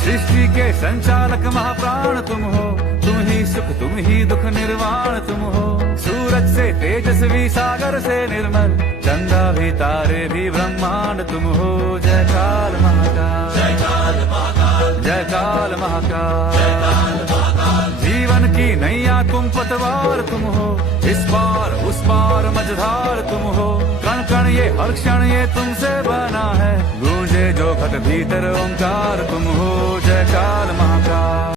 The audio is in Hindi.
सृष्टि के संचालक महाप्राण तुम हो, तुम ही सुख तुम ही दुख निर्वाण तुम हो। सूरज से तेजस्वी सागर से निर्मल, चंदा भी तारे भी ब्रह्मांड तुम हो। जय काल महाकाल, जय काल महाकाल, जय काल महाकाल। जीवन की नैया तुम पतवार तुम हो, इस पार उस पार मझधार तुम हो। कण कण ये हर क्षण ये तुमसे बना है, गूंजे जो घट भीतर ओंकार तुम हो। जय काल महाकाल।